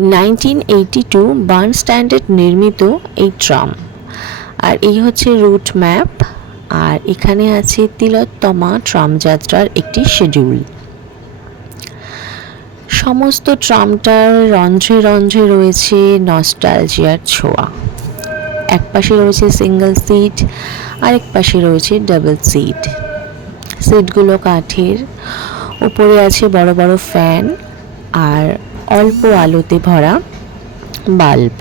1982 burn standard নির্মিত এই tram. আর এই হচ্ছে রুট ম্যাপ। আর এখানে আছে তিলোত্তমা ট্রাম যাত্রার একটি শিডিউল। সমস্ত ট্রামটার রন্ধ্রে রন্ধ্রে রয়েছে নস্টালজিয়ার ছোঁয়া। এক পাশে রয়েছে সিঙ্গেল সিট, আরেক পাশে রয়েছে ডাবল সিট। সিটগুলো কাঠের, উপরে আছে বড় বড় ফ্যান আর অল্প আলোতে ভরা বাল্ব।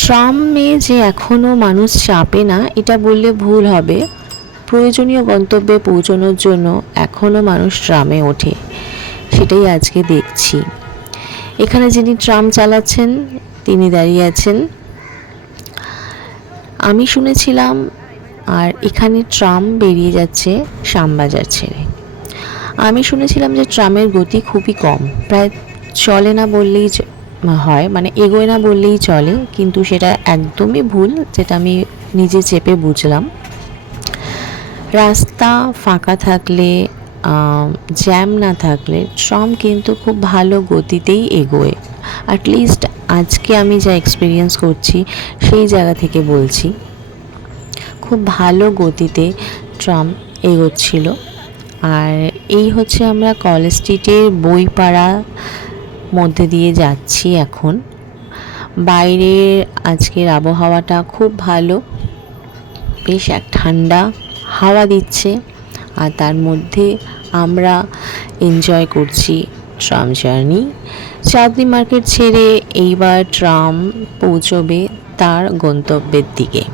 ট্রামে যে এখনও মানুষ চাপে না এটা বললে ভুল হবে। প্রয়োজনীয় গন্তব্যে পৌঁছানোর জন্য এখনও মানুষ ট্রামে ওঠে, সেটাই আজকে দেখছি। এখানে যিনি ট্রাম চালাচ্ছেন তিনি দাঁড়িয়ে আছেন। আমি শুনেছিলাম আর এখানে ট্রাম বেরিয়ে যাচ্ছে শ্যামবাজার ছেড়ে। আমি শুনেছিলাম যে ট্রামের গতি খুবই কম, প্রায় চলে না বললেই হয়, মানে এগোয় না বললেই চলে, কিন্তু সেটা একদমই ভুল, যেটা আমি নিজে চেপে বুঝলাম। রাস্তা ফাঁকা থাকলে, জ্যাম না থাকলে ট্রাম কিন্তু খুব ভালো গতিতেই এগোয়। অ্যাটলিস্ট আজকে আমি যা এক্সপিরিয়েন্স করছি সেই জায়গা থেকে বলছি, খুব ভালো গতিতে ট্রাম এগোচ্ছিল। আর এই হচ্ছে আমরা কলেজ স্ট্রিটের বইপাড়া মধ্যে দিয়ে যাচ্ছি এখন। বাইরের আজকের আবহাওয়াটা খুব ভালো, বেশ এক ঠান্ডা হাওয়া দিচ্ছে, আর তার মধ্যে আমরা এনজয় করছি ট্রাম জার্নি। চাঁদনি মার্কেট ছেড়ে এইবার ট্রাম পৌঁছবে তার গন্তব্যের দিকে।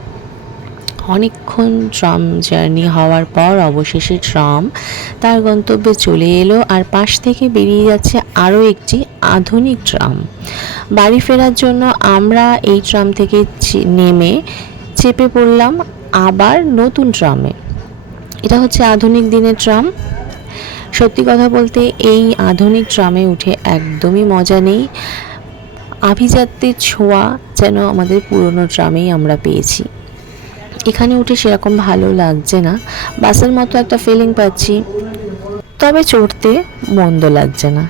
অনেকক্ষণ ট্রাম জার্নি হওয়ার পর অবশেষে ট্রাম তার গন্তব্যে চলে এলো, আর পাশ থেকে বেরিয়ে যাচ্ছে আরও একটি আধুনিক ট্রাম। বাড়ি ফেরার জন্য আমরা এই ট্রাম থেকে নেমে চেপে পড়লাম আবার নতুন ট্রামে। এটা হচ্ছে আধুনিক দিনের ট্রাম। সত্যি কথা বলতে এই আধুনিক ট্রামে উঠে একদমই মজা নেই। আভিজাত্যের ছোঁয়া যেন আমাদের পুরনো ট্রামেই আমরা পেয়েছি। এখানে উঠে সেরকম ভালো লাগছে না, বাসের মতো একটা ফিলিং পাচ্ছি, তবে চড়তে মন্দ লাগছে না।